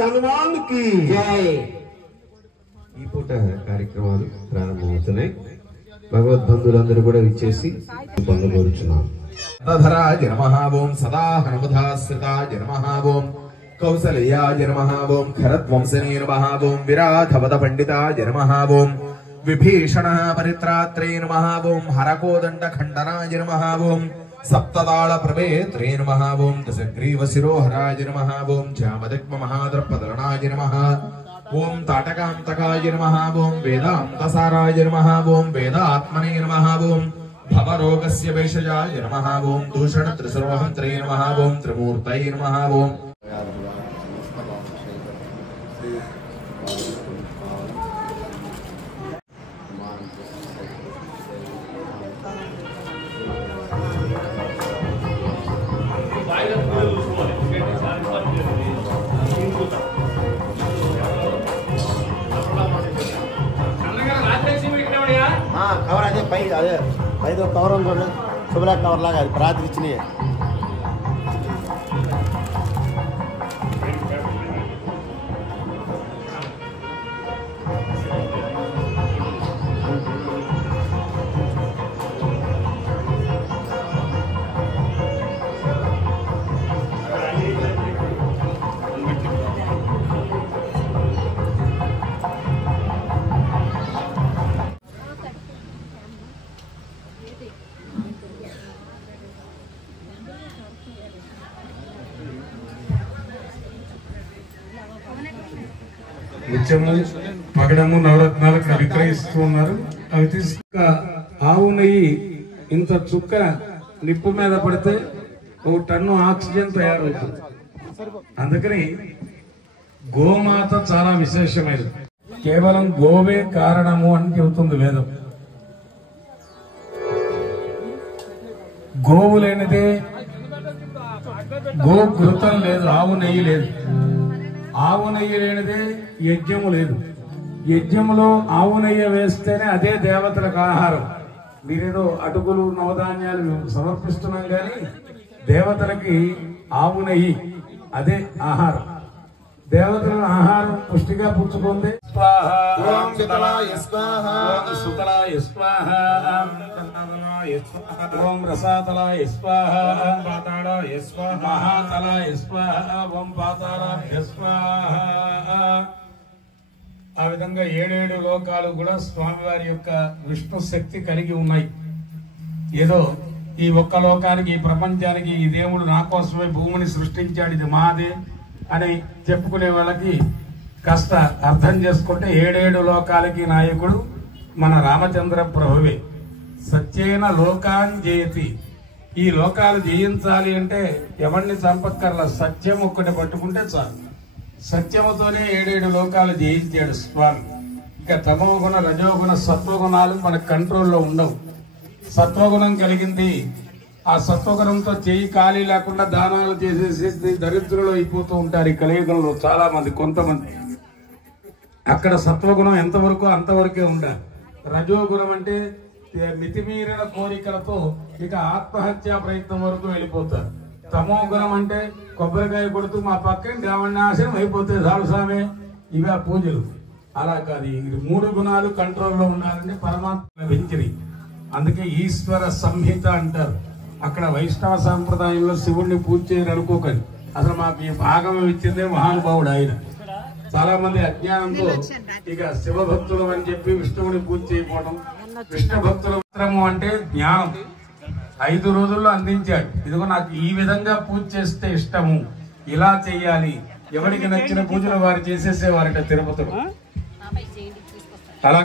హనుమాన్ కి జై. ఈ పూట కార్యక్రమాలు ప్రారంభమవుతున్నాయి. భగవద్బంధులందరూ కూడా ఇచ్చేసి పొందగోరుచున్నాం. తధరాజ నమః ఓం సదా హనుమధాశ్రితాయ నమః ఓం కౌసల్యాయ నమః ఓం ఖరద్వంశనే నమః ఓం విరాధవద పండితాయ నమః ఓం విభీషణ పరిత్రాత్రే నమః ఓం హరకోదండ ఖండనాయ నమః ఓం సప్తదాళ ప్రభేత్రే నమః ఓం దశగ్రీవ శిరోహరాయ నమః ఓం ఛామదగ్మ మహాద్రపదరణాయ నమః ఓం తాటకాంతకాయ నమః ఓం వేదాంతసారాయ నమః ఓం వేదాత్మనే నమః ఓం భవరోగస్య భేషజాయ నమః ఓం దూషణ త్రిసర్వహంత్రే నమః ఓం త్రిమూర్తయే నమః ఓం. కవర్ అదే పై అదే పైదో కవర్ ఉంది శుభ్లా కవర్ లాగా అది రాత్రి ఇచ్చినాయి. ముత్యము పగడము నవరత్నాలకు విక్రయిస్తూ ఉన్నారు. అవి తీసుక ఆవు నెయ్యి ఇంత చుక్క నిప్పు మీద పడితే 1 టన్ను ఆక్సిజన్ తయారవుతుంది. అందుకని గోమాత చాలా విశేషమైనది. కేవలం గోవే కారణము అని చెబుతుంది వేదం. గోవు లేనిదే గోఘృతం లేదు, ఆవు నెయ్యి లేదు. ఆవు నెయ్యి లేనిదే యజ్ఞము లేదు. యజ్ఞములో ఆవు నెయ్యి వేస్తేనే అదే దేవతలకు ఆహారం. మీరేదో అటుకులు నవధాన్యాలు సమర్పిస్తున్నాం కానీ దేవతలకి ఆవు నెయ్యి అదే ఆహారం. దేవతల ఆహారం పుష్టిగా పుచ్చుకుంది. ఓం శుతలాయ స్వాహ, ఓం సుతలాయ స్వాహ, ఓం రసాతలాయ స్వాహ, ఓం పాతాళాయ స్వాహ, మహాతలాయ స్వాహ, ఓం పాతాళాయ స్వాహ. ఆ విధంగా 7 లోకాలు కూడా స్వామివారి యొక్క విష్ణు శక్తి కలిగి ఉన్నాయి. ఏదో ఈ ఒక్క లోకానికి, ఈ ప్రపంచానికి ఈ దేవుడు నా కోసమే భూమిని సృష్టించాడు, ఇది మాదే అని చెప్పుకునే వాళ్ళకి కాస్త అర్థం చేసుకుంటే 7 లోకాలకి నాయకుడు మన రామచంద్ర ప్రభువే. సత్యేన లోకాన్ జయతి. ఈ లోకాలు జయించాలి అంటే ఎవరిని చంపక్కర్ల, సత్యం ఒక్కటి పట్టుకుంటే చాలు. సత్యముతోనే 7 లోకాలు జయించాడు స్వామి. ఇక తమోగుణ, రజోగుణ, సత్వగుణాలు మన కంట్రోల్లో ఉండవు. సత్వగుణం కలిగింది. ఆ సత్వగుణంతో చేయి ఖాళీ లేకుండా దానాలు చేసేసి దరిద్రులు అయిపోతూ ఉంటారు ఈ కలియుగంలో చాలా మంది, కొంతమంది. అక్కడ సత్వగుణం ఎంతవరకు అంతవరకే ఉండాలి. రజోగుణం అంటే మితిమీరిన కోరికలతో ఇక ఆత్మహత్యా ప్రయత్నం వరకు వెళ్ళిపోతారు. తమో గుణం అంటే కొబ్బరికాయ కొడుతూ మా పక్కన రావణాశనం అయిపోతే చాలు సామే, ఇవే పూజలు. అలా కాదు. ఈ 3 గుణాలు కంట్రోల్లో ఉండాలంటే పరమాత్మ వెంచిరి. అందుకే ఈశ్వర సంహిత అంటారు. అక్కడ వైష్ణవ సాంప్రదాయంలో శివుణ్ణి పూజ చేయని అనుకోకండి. అసలు మాకు ఈ భాగం ఇచ్చిందే మహానుభావుడు ఆయన. చాలా మంది అజ్ఞానంతో ఇక శివభక్తులు అని చెప్పి విష్ణువుని పూజ చేయకపోవడం, కృష్ణ భక్తుల మంత్రము అంటే జ్ఞానం 5 రోజుల్లో అందించాడు. ఇదిగో నాకు ఈ విధంగా పూజ చేస్తే ఇష్టము, ఇలా చెయ్యాలి. ఎవరికి నచ్చిన పూజలు వారు చేసేసేవారట తిరుపతిలో. అలా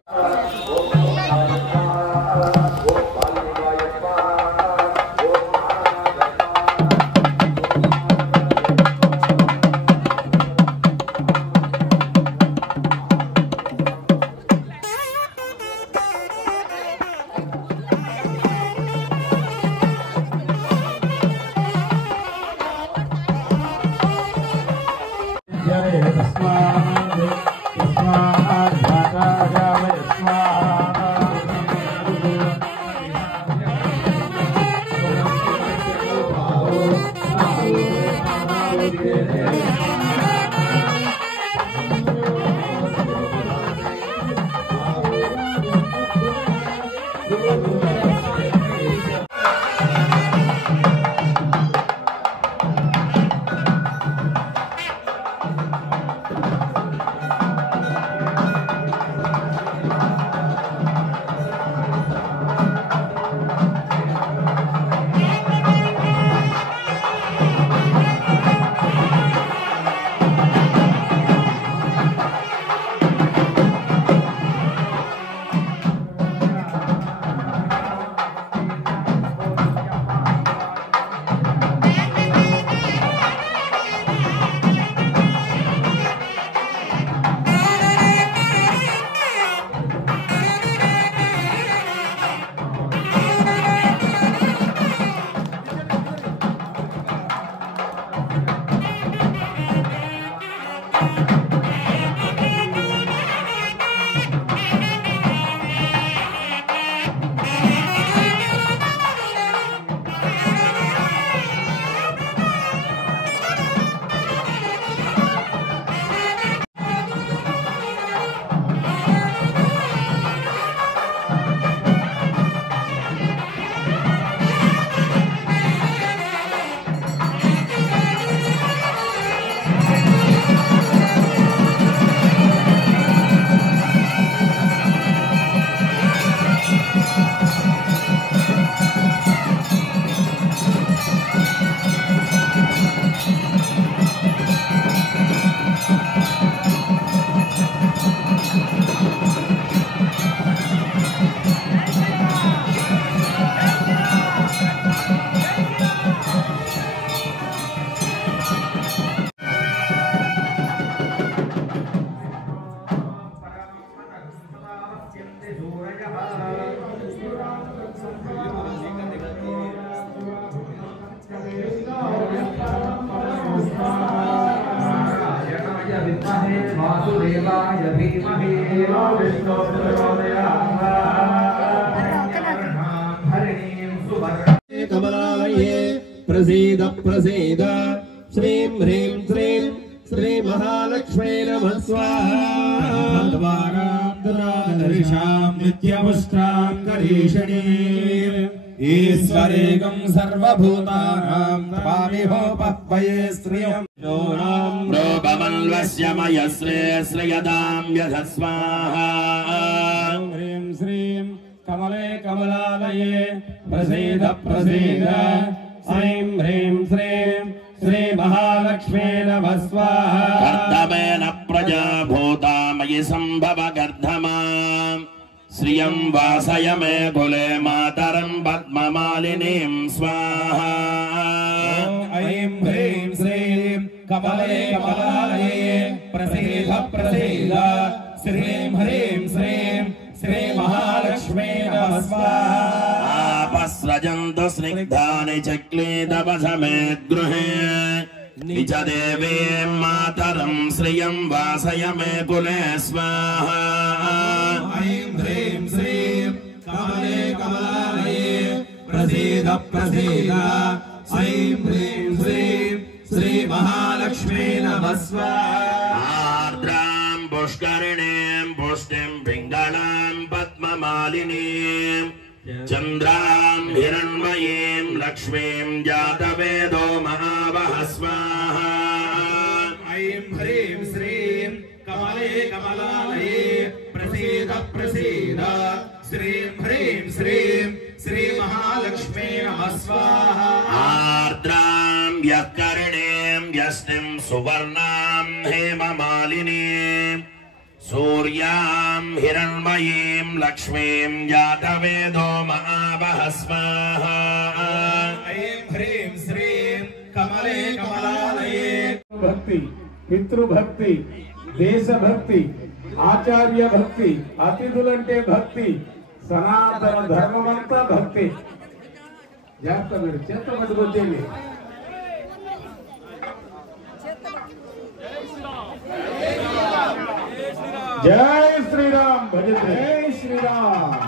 कमलालये प्रसीद प्रसीद श्रीं ह्रीं श्रीं श्री महालक्ष्मी नमः स्वाहा नित्यमुष्टां करीषणीं ईश्वरेकं सर्वभूतानां त्वामिहोपह्वये श्रियं रूपमन्वस्य मयश्रे श्रियदां यधस्वाहा ह्रीं श्रीं कमले कमलालये प्रसीद प्रसीद ऐं ह्रीं श्रीं श्री महालक्ष्मी नमः स्वाहा कर्दमेन प्रजा भूतामयि सम्भव गर्धमा श्रियं वासय मे कुले मातरं पद्ममालिनीं स्वाहा ऐं ह्रीं श्रीं कमले कमलालये प्रसीद प्रसीद श्रीं ह्रीं श्रीं श्री महालक्ष्मी नमः स्वाहा आपस्रजन्तु स्निग्धानि चक्लीतवसमे गृहे निज देवीं मातरं श्रियं वासय मे कुले स्वाहा ऐं ह्रीं श्रीं कमले कमलालये प्रसीद प्रसीद ऐं ह्रीं श्रीं श्री महालक्ष्मी नमः स्वाहा आर्द्रां पुष्करिणीं पुष्टिं पिङ्गलां पद्ममालिनीं चन्द्रां हिरण्मयीं लक्ष्मीं जातवेदो महावः स्वाहा ऐं ह्रीं श्रीं कमले कमलालये प्रसीद प्रसीद प्रसीद श्रीं ह्रीं श्रीं श्री महालक्ष्मी नमः स्वाहा आर्द्रां यकर्णीं यस्तिं सुवर्णां हेममालिनीं सूर्यां हिरण्मयीं लक्ष्मीं जातवेदो महावः स्वाहा ऐं ह्रीं श्रीं कमले कमलालये భక్తి, పితృభక్తి, దేశభక్తి, ఆచార్య భక్తి, అతిథులంటే భక్తి, సనాతన ధర్మమంతా భక్తి. జాగ్రత్త, మీరు చేత పట్టుకొచ్చేయండి. జై శ్రీరామ్, భజ జై శ్రీరామ్.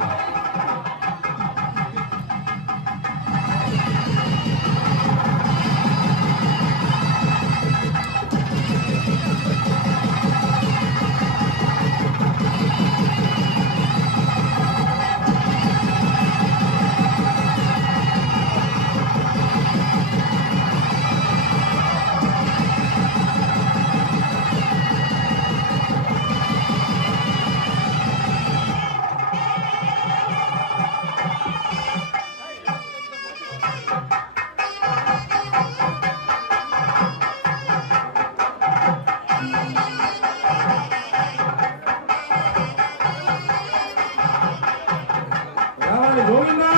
గోవిందా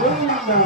గోవిందా.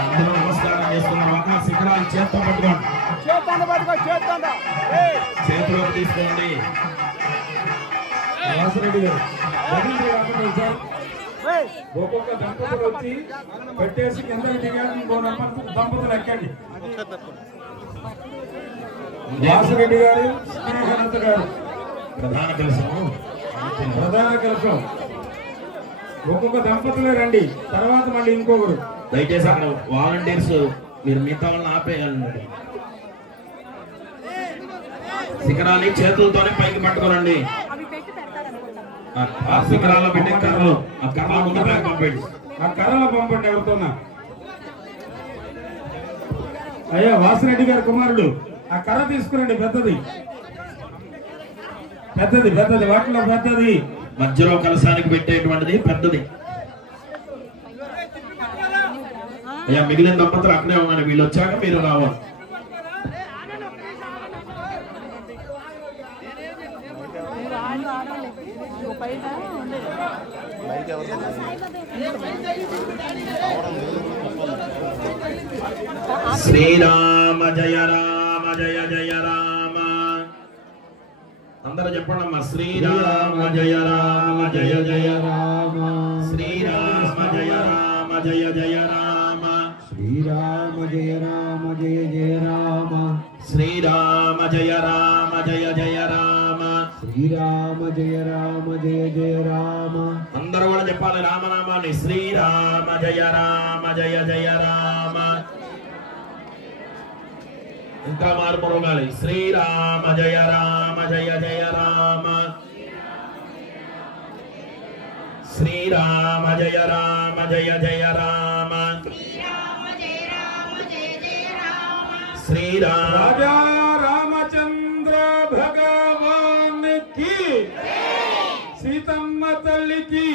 అందరూ నమస్కారం చేస్తున్నారు. ఒక శిఖరాలు చేత్తో పట్టుకోండి, చేతిలోకి తీసుకోండి. వాసిరెడ్డి గారు ఒక్కొక్క దంపతులు వచ్చి పెట్టేసి కిందకి దిగారు. ఇంకో దంపతులు ఎక్కండి. వాసిరెడ్డి గారు, స్నేహలత గారు ప్రధాన కలశము ప్రధాన కలశం. ఒక్కొక్క దంపతులే రండి, తర్వాత మళ్ళీ ఇంకొకరు. దయచేసి అక్కడ వాలంటీర్స్ మీరు మిగతా వాళ్ళని ఆపేయాలండి. శిఖరాన్ని చేతులతోనే పైకి పట్టుకోరండి. ఆ శిఖరాల్లో పెట్టే కర్రలు, ఆ కర్రల ముందు పంపండి. ఆ కర్రలు పంపండి ఎవరితోనా. అయ్యా వాసిరెడ్డి గారి కుమారుడు, ఆ కర్ర తీసుకురండి. పెద్దది పెద్దది పెద్దది, వాటిలో పెద్దది. మధ్యలో కలశానికి పెట్టేటువంటిది పెద్దది. అయ్యా మిగిలిన దంపతులు అక్కడే ఉన్నారు, వీళ్ళు వచ్చాక మీరు రావాలి. శ్రీరామ జయ రామ జయ జయ రామ. అందరూ చెప్పండి అమ్మా. శ్రీరామ జయ రామ జయ జయ రామ. శ్రీరామ జయ రామ జయ జయ రామ. శ్రీరామ జయ రామ జయ జయ రామ. శ్రీరామ జయ రామ జయ జయ రామ. శ్రీరామ జయ రామ జయ జయ రామ. అందరూ కూడా చెప్పాలి రామనామాన్ని. శ్రీరామ జయ రామ జయ జయ రామ. ఇంకా మార్పు రోగాలి. శ్రీరామ జయ రామ జయ జయ రామ. శ్రీరామ జయ రామ జయ జయ రామ. శ్రీరామ రాజా రామచంద్ర భగవాన్ కి, సీతమ్మ తల్లికి,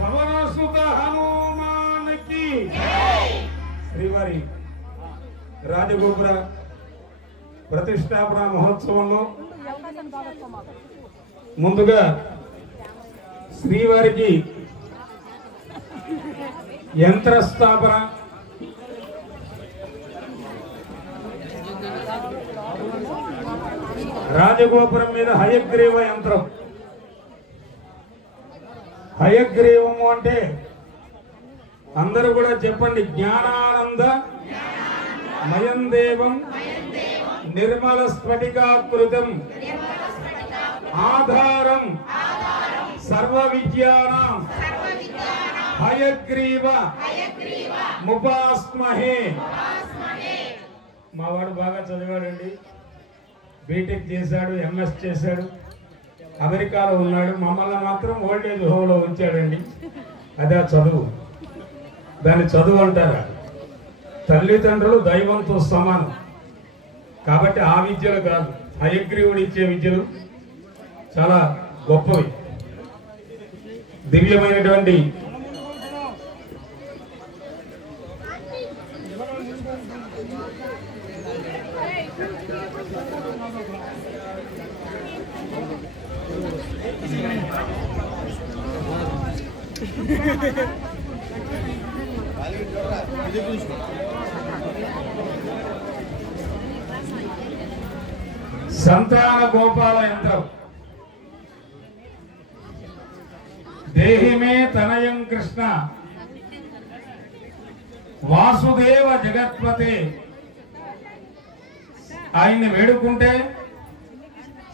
పవనసుత హనుమాన్ కి. శ్రీవారి రాజగోపుర ప్రతిష్టాపన మహోత్సవంలో ముందుగా శ్రీవారికి యంత్రస్థాపన, రాజగోపురం మీద హయగ్రీవ యంత్రం. హయగ్రీవము అంటే అందరూ కూడా చెప్పండి. జ్ఞానానంద మయం దేవం నిర్మల స్ఫటికాకృతం ఆధారం సర్వ విద్యానాం హయగ్రీవ ముపాస్మహే. మా వాడు బాగా చదివాడండి, బీటెక్ చేశాడు, ఎంఎస్ చేశాడు, అమెరికాలో ఉన్నాడు. మమ్మల్ని మాత్రం ఓల్డేజ్ హోమ్లో ఉంచాడండి. అదే చదువు, దాన్ని చదువు అంటారా? తల్లిదండ్రులు దైవంతో సమానం కాబట్టి ఆ విద్యలు కాదు, హయగ్రీవుడు ఇచ్చే విద్యలు చాలా గొప్పవి, దివ్యమైనటువంటి సంతాన గోపాల యంత్రం. దేహిమే తనయం కృష్ణ వాసుదేవ జగత్పతే. ఆయన్ని వేడుకుంటే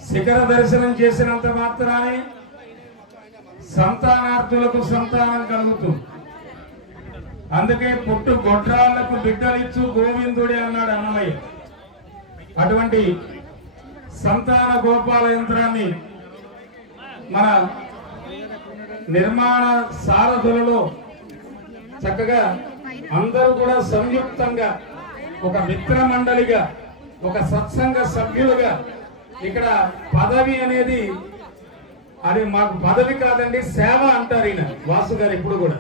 శిఖర దర్శనం చేసినంత మాత్రానే సంతానార్థులకు సంతానం కలుగుతుంది. అందుకే పుట్టు గొడ్రాళ్లకు బిడ్డలిచ్చు గోవిందుడే అన్నాడు అన్నమయ్య. అటువంటి సంతాన గోపాల యంత్రాన్ని మన నిర్మాణ సారథులలో చక్కగా అందరూ కూడా సంయుక్తంగా ఒక మిత్ర మండలిగా, ఒక సత్సంగ సభ్యులుగా, ఇక్కడ పదవి అనేది అది మాకు పదవి కాదండి, సేవ అంటారు ఈయన వాసు గారు ఎప్పుడు కూడా.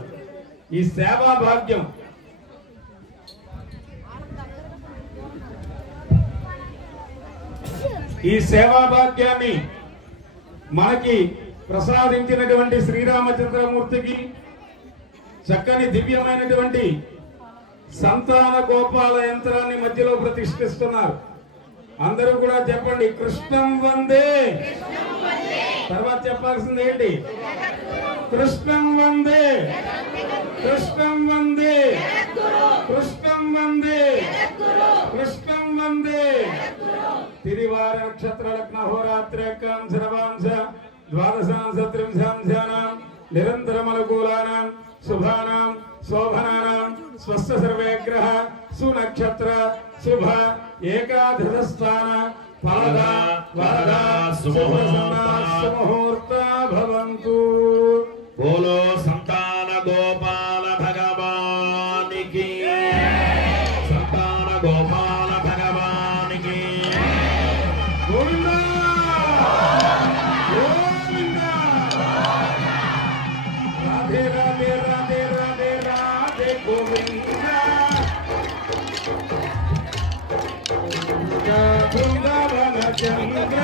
ఈ సేవా భాగ్యం ఈ సేవా భాగ్యాన్ని మనకి ప్రసాదించినటువంటి శ్రీరామచంద్రమూర్తికి చక్కని దివ్యమైనటువంటి సంతాన గోపాల యంత్రాన్ని మధ్యలో ప్రతిష్ఠిస్తున్నారు. అందరూ కూడా చెప్పండి, కృష్ణం వందే. తర్వాత చెప్పాల్సింది ఏంటి? కృష్ణం వందే, కృష్ణం వందే, కృష్ణం వందే, కృష్ణం వందే. తిరివార నక్షత్ర లగ్న హోరాత్రేకాం సర్వాంశ ద్వాదశాంశ త్రింశాంశానాం నిరంతరమనుకూలానాం శుభానాం శోభనానాం స్వస్థ సర్వేగ్రహ సునక్షత్ర శుభ ఏకాదశస్థాన ఫలద వరద సుముహూర్త భవంతు. బోలో సంతాన గోపాల భగవానికి, సంతాన గోపాల భగవానికి. గోవిందా గోవిందా. రాధే రాధే రాధే రాధే రాధే గోవిందా. బృందావన చంద్ర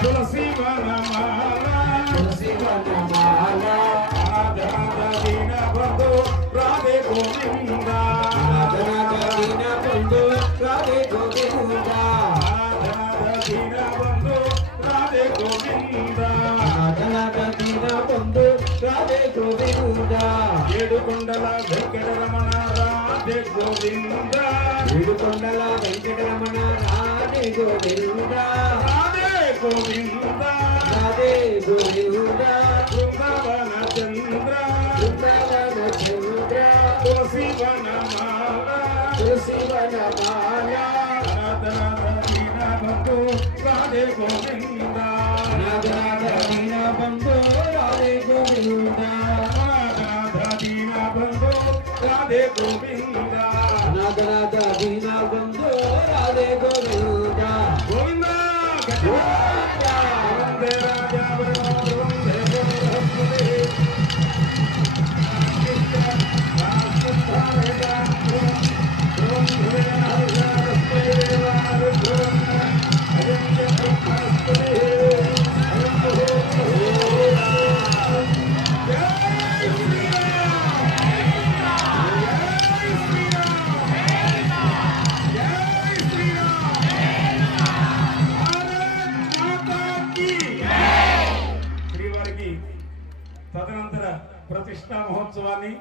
తులసి వనమాల, తులసి వనమాల. దీన బంధు రాధే గోవిందా, దీన బంధు రాధే గోవిందా, దీన బంధు రాధే గోవిందా, దీన బంధు రాధే గోవిందా. ఏడుకొండల వెంకటరమణ రాధే గోవిందా, ఏడుకొండల వెంకటరమణ రాధే గోవిందా, రాధే గోవిందా, రాధే గోవిందా. బృందావన చంద్ర, బృందావన చంద్ర తులసి వనమాల, తులసి వనమాల. దీన బంధు రాధే గోవిందా, దీన బంధు రాధే గోవిందా, దీన బంధు రాధే గోవిందా, దీన బంధు రాధే గోవిందా. గోవిందా గోవిందా. వందే రాజా వందే బృహస్పతి. శ్రీవారికి తదనంతర ప్రతిష్టా మహోత్సవాన్ని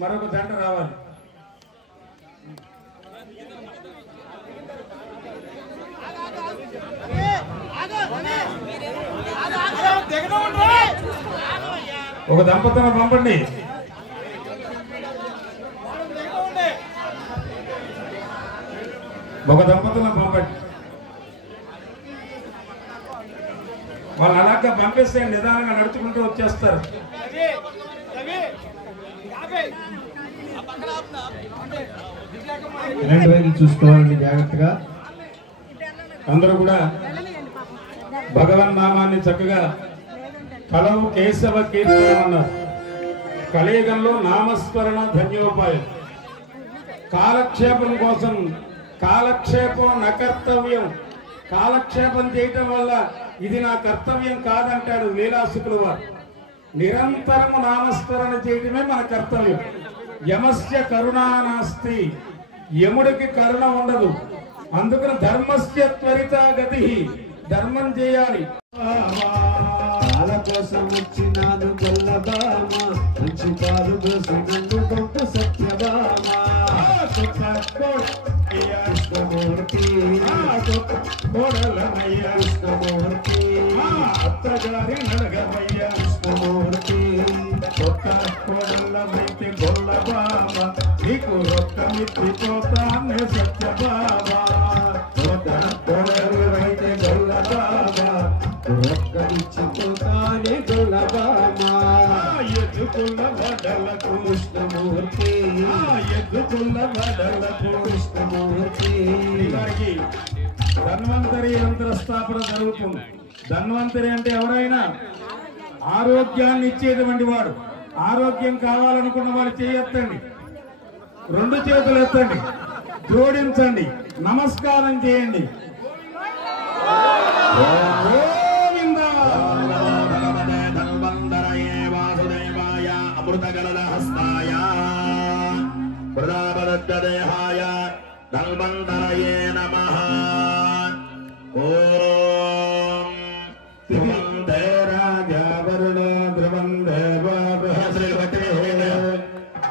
మరొక జంట రావాలి. ఒక దంపతులను పంపండి. ఒక దంపతులను పంపండి. వాళ్ళు అలాగా పంపిస్తే నిదానంగా నడుచుకుంటూ వచ్చేస్తారు. రెండు వైపులు చూసుకోవాలండి జాగ్రత్తగా. అందరూ కూడా భగవన్ నామాన్ని చక్కగా కలవు కేశవ కీర్తనం అన్నారు. కలియుగంలో నామస్మరణ ధన్యోపాయం. కాలక్షేపం కోసం కాలక్షేపం నకర్తవ్యం. కాలక్షేపం చేయటం వల్ల ఇది నా కర్తవ్యం కాదంటాడు లీలాసుకులు వారు. నిరంతరము నామస్మరణ చేయటమే మన కర్తవ్యం. యమస్య కరుణా నాస్తి, యముడికి కరుణ ఉండదు. అందుకని ధర్మస్య త్వరిత గతి, ధర్మం చేయాలి. పాల కోసం వచ్చినాను గొల్లబామ, మంచి పాలు కోసం నన్ను గొప్ప సత్యభామ. కృష్ణమూర్తి కోడలమయ్య, కృష్ణమూర్తి అత్తగారి నడగమయ్య, కృష్ణమూర్తి కొత్త కోడలమైతే గొల్లబామ, నీకు రొక్కమిచ్చిపోతానే సత్యభామ. కొత్త కోడలు అయితే గొల్లబామ, రొక్కమిచ్చిపోతానే గొల్లబామ. ఎద్దుకున్న వడలకు కృష్ణమూర్తి, ఎద్దుకున్న వడలకు కృష్ణమూర్తి. గారికి ధన్వంతరి యంత్ర స్థాపన జరుగుతుంది. ధన్వంతరి అంటే ఎవరైనా ఆరోగ్యాన్ని ఇచ్చేటువంటి వాడు. ఆరోగ్యం కావాలనుకున్న వాడు చేయెత్తండి, రెండు చేతులు ఎత్తండి, జోడించండి, నమస్కారం చేయండి. అమృతగలహస్తాయ ప్రదాపదదేహాయ ధన్వంతరయే నమః. ఓం ధ్రువందే రాజా వరుణో ధ్రువం దేవో బృహస్పతి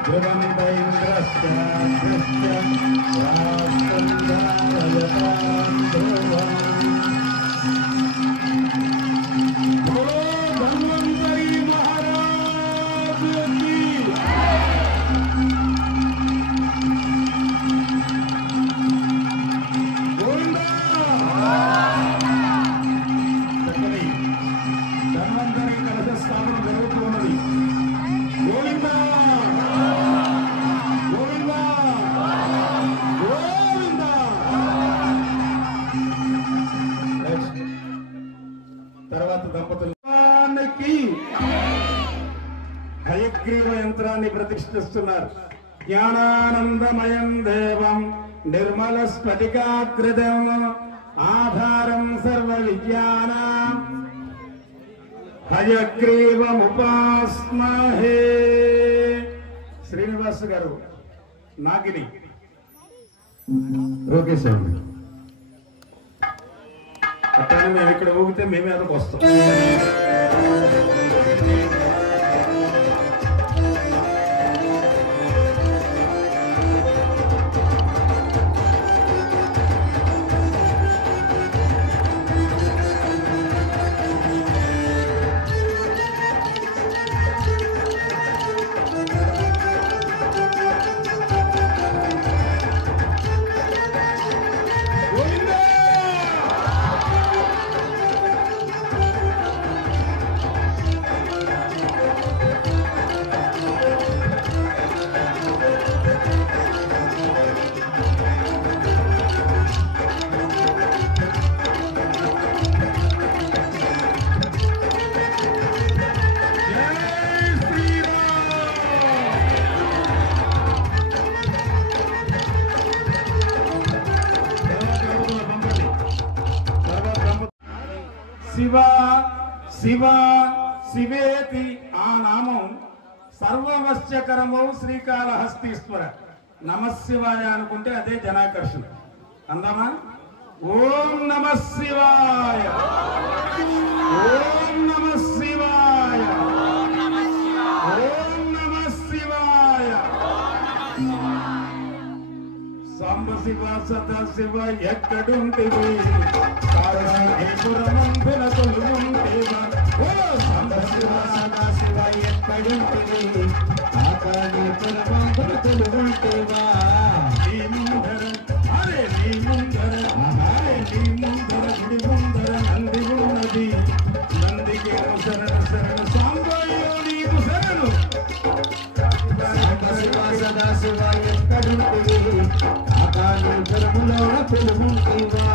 ధ్రువం దైంద్రస్య హయగ్రీవ యంత్రాన్ని ప్రతిష్ఠిస్తున్నారు. జ్ఞానానందమయం దేవం నిర్మల స్ఫటికాకృతం ఆధారం సర్వ విద్యానాం హయగ్రీవముపాస్మహే. శ్రీనివాస్ గారు నాగిని ఓకే సార్. అట్టానే మేము ఇక్కడ ఊగితే మేమే అదకు వస్తాం. శివ శివ శివేతి ఆ నామం సర్వవశ్యకరమౌ శ్రీకాళహస్తీశ్వర. నమశివాయ అనుకుంటే అదే జనాకర్షణ. అందామా? ఓం నమ శివాయ, ఓం నమ శివాయ, ఓం నమ శివాయ. సాంబ శివ సదాశివ ఎక్కడుంటివి కాళేశ్వరమందున కొలువుంటివా ఓ శివ సదాశివ ఎక్కడుంటివి కాళేశ్వరమందున కొలువుంటివా నీ ముందర అరే నీ ముందర నీ ముందర గుడి ముందర నంది ఉన్నది నందికి శరణ శరణ సాంబయ్యో నీకు శరణు శివ సదాశివ ఎక్కడుంటివి ఆకాశములోన కొలువుంటివా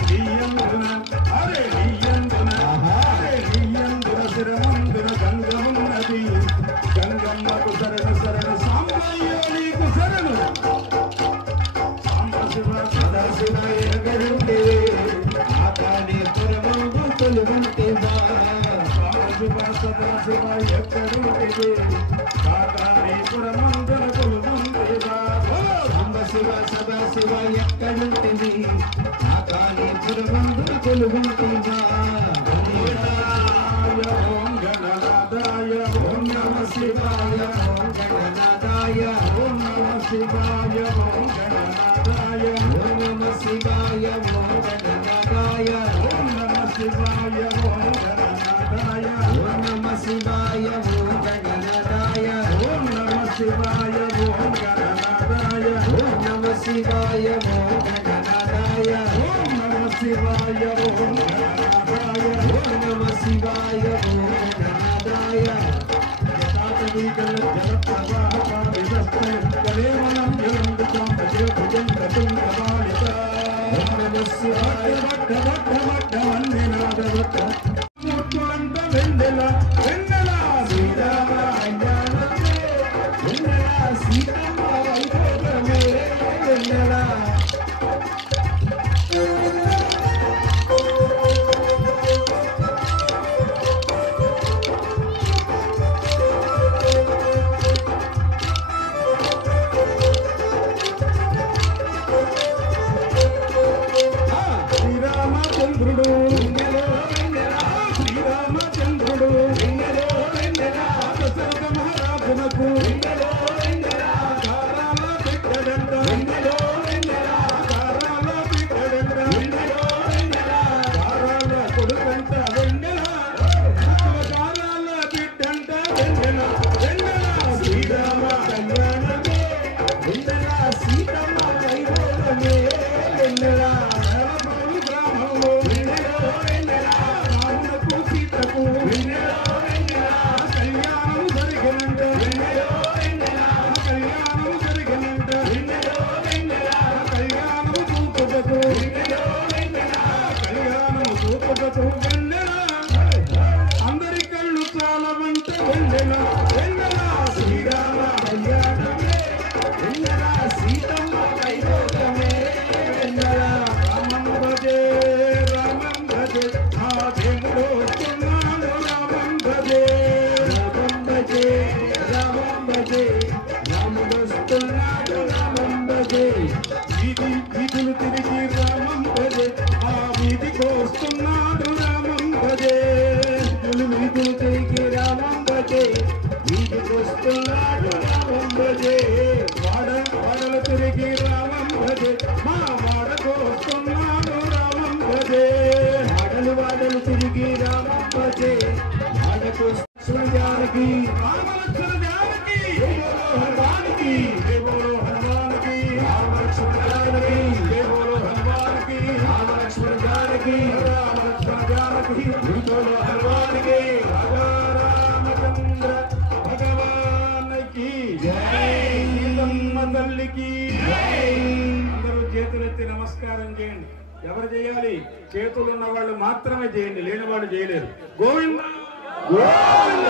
నీయందున అరే నీయందున అరే నీయందున శిరమందున గంగమున్నది గంగమ్మకు శరణ శరణ సాంబయ్యో నీకు శరణు సాంబ శివ సదాశివ ఎక్కడుంటివి ఆకాశములోన కొలువుంటివా శివ సదాశివ ఎక్కడుంటివి కాళేశ్వరమందున కొలువుంటివా శివ సదాశివ ఎక్కడుంటివి ఆకాశములోన కొలువుంటివా ఓం గణనాథాయ ఓం నమ శివాయ ఓం గణనాథాయ ఓం నమ శివాయ ఓం గణనాథాయ ఓం నమ శివాయ ఓం గణనాథాయ ఓం నమ శివాయ ఓం గణనాథాయ ఓం నమ శివాయ ఓం గణనాథాయ ఓం నమ శివాయ ఓం గణనాథాయ ఓం నమ శివాయ ఓం గణనాథాయ ఓం నమ శివాయ ఓం గణనాథాయ ఓం నమ శివాయ ఓం గణనాథాయ జటాకవీకల జలప్రవాహ విదస్తే కలేవనం జలంబితం భజే భుజంత తుంగబాలిత ఓం నమ శివాయ వట్ట వట్ట వట్ట వన్నెనాద వట్ట ముట్టులంత వెన్నెల వెన్నెల శ్రీరామ కళ్యాణమే వెన్నెల సీతమ్మ వైభోగమే వెన్నెల శ్రీరామచంద్రుడు వెన్నెల వెన్నెల శ్రీరామచంద్రుడు వెన్నెల వెన్నెల దశరథ మహారాజునకు వెన్నెల వెన్నెల కారాల బిడ్డడంట వెన్నెల వెన్నెల కారాల బిడ్డడంట వెన్నెల వెన్నెల కారాల కొడుకంట వెన్నెల కారాల బిడ్డంట వెన్నెల వెన్నెల శ్రీరామ కళ్యాణమే వెన్నెల సీతమ్మ వైభోగమే వెన్నెల గ్రామంలో వెన్నెల వెన్నెల రామునకు సీతకు వెన్నెల వెన్నెల కళ్యాణం జరిగినంట వెన్నెల వెన్నెల కళ్యాణం జరిగినంట వెన్నెల వెన్నెల కళ్యాణం చూపుటకు వెన్నెల వెన్నెల కళ్యాణం చూపుటకు వెన్నెల అందరి కళ్ళు చాలా వంట వెన్నెల వెన్నెల శ్రీరామ కళ్యాణమే వెన్నెల సీతమ్మ వైభోగమే వెన్నెల రామం భజే రామం భజే ఆ దేవుడు వస్తున్నాడు రామం భజే రామం భజే రామం భజే రాముడొస్తున్నాడు రామం భజే వీధులు తిరిగి రామం భజే ఆ వీధికి వస్తున్నాడు రామం భజే వీధులు తిరిగి రామం భజే వీధికొస్తున్నాడు రామం భజే వాడలు తిరిగి రామం భజే మా వాడకు వస్తున్నాడు రామం భజే వాడలు తిరిగి రామం భజే వాడకు జానకి రామలక్ష్మణ జానకి హనుమానికి దేవోలో హనుమానికి రామలక్ష్మణ జానకి దేవోలో హనుమానికి రామలక్ష్మణ జానకి రామలక్ష్మణ జానకి వీధులో హనుమానికి రామచంద్ర భగవానికి సీతమ్మ తల్లికి అందరూ చేతులెత్తి నమస్కారం చేయండి. ఎవరు చేయాలి? చేతులున్న వాళ్ళు మాత్రమే చేయండి, లేని వాళ్ళు చేయలేరు. గోవింద గోవింద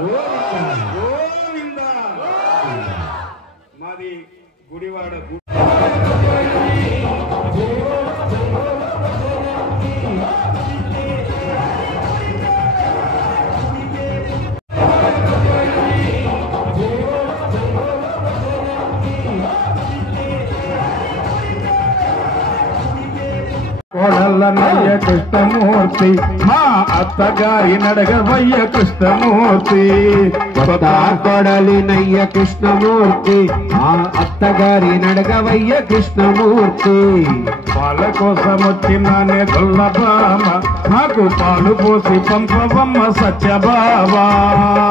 గోవింద. మాది గుడివాడ కోడల్లనయ్య కృష్ణమూర్తి మా అత్తగారి నడగవయ్య కృష్ణమూర్తి కొత్త కొడలినయ్య కృష్ణమూర్తి ఆ అత్తగారి నడగవయ్య కృష్ణమూర్తి పాల కోసం వచ్చినానే గొల్లబామ నాకు పాలు పోసి పంపవమ్మ సత్యబాబా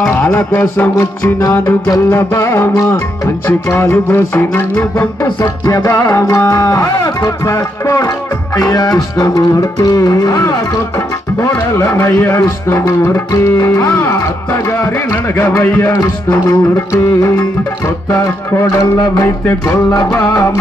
పాల కోసం వచ్చినాను గొల్లబామ మంచి పాలు పోసి నన్ను పంపు సత్యబామ కృష్ణమూర్తి కోడలనయ్య కృష్ణమూర్తి అత్తగారి నడగవయ్య కృష్ణమూర్తి కొత్త కోడళ్ళవైతే గొల్లబామ